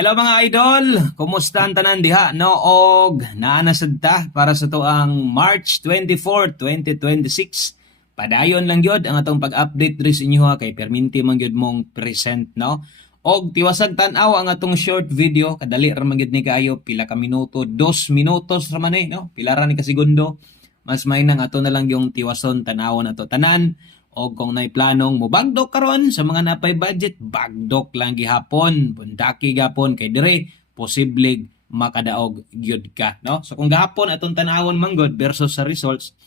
Hello mga idol, kumusta ang tanan diha? No og naanasad ta para sa tuang March 24, 2026. Padayon lang gyud ang atong pag-update diri sa inyo kay perminti man gyud mong present no. Og tiwasag tan-aw ang atong short video, kadali ra man gyud ni kaayo, pila ka minuto, 2 minutos ra man no. Pila ra ni ka segundo. Mas may nang ato na lang yung tiwason tan-awon nato tanan. O kung nay planong mubagdok karon sa mga napay budget, bagdok lang gihapon, bundaki gapon kay dire posible makadaog gyud ka, no? So kung gahapon atong tan-awon manggod versus sa results,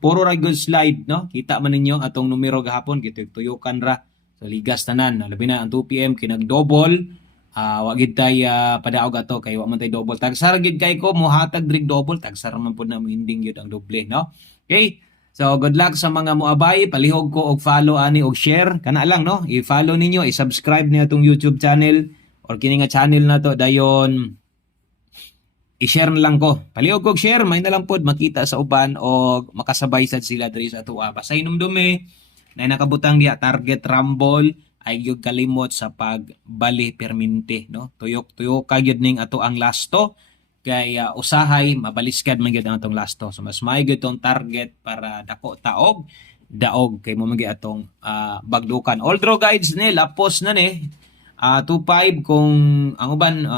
puro ra good slide, no? Kita man ninyo atong numero gahapon gituyukan ra sa ligas tanan, labi na ang 2 PM kinag-double. Wa gid tay padaog ato kay wa man tay double. Tagsara gid kay ko mohatag drig double, tagsara man pud na ending gyud ang doble, no? Okay? So good luck sa mga moabay, palihog ko og follow ani og share kana lang no. I-follow ninyo, i-subscribe niyo atong YouTube channel or kini nga channel na to dayon i-share na lang ko. Palihog ko og share, may na lang pod makita sa uban og makasabay sad sila diri sa atoa. Basay dumdumi na nakabutang diha target rumble ay gyud kalimot sa pagbali perminti no. Tuyok ka gyud ning ato ang lasto kay usahay mabaliskad man gyud ang atong lasto. So mas may gyud tong target para dako taog daog kay mo magi atong bagdukan. Although guides ni lapos na ni 25 kung ang uban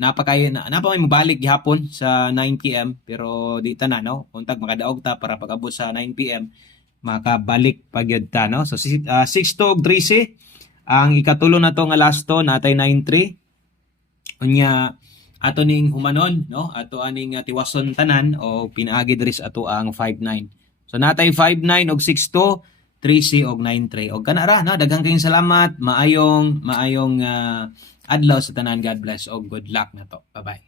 napakay napa may mobalik gihapon sa 9 PM pero di ta na no untag makadaog ta para pag-abot sa 9 PM makabalik pa gyud ta no. So 6 to 13 ang ikatulo na to nga lasto natay 93 unya ato ning humanon no ato aning tiwason tanan o pinaagi diri sa ato ang 59. So natay 59 og 62 3C og 93 og kana ra no. Daghang kayong salamat, maayong adlaw sa tanan. God bless og good luck na to. Bye bye.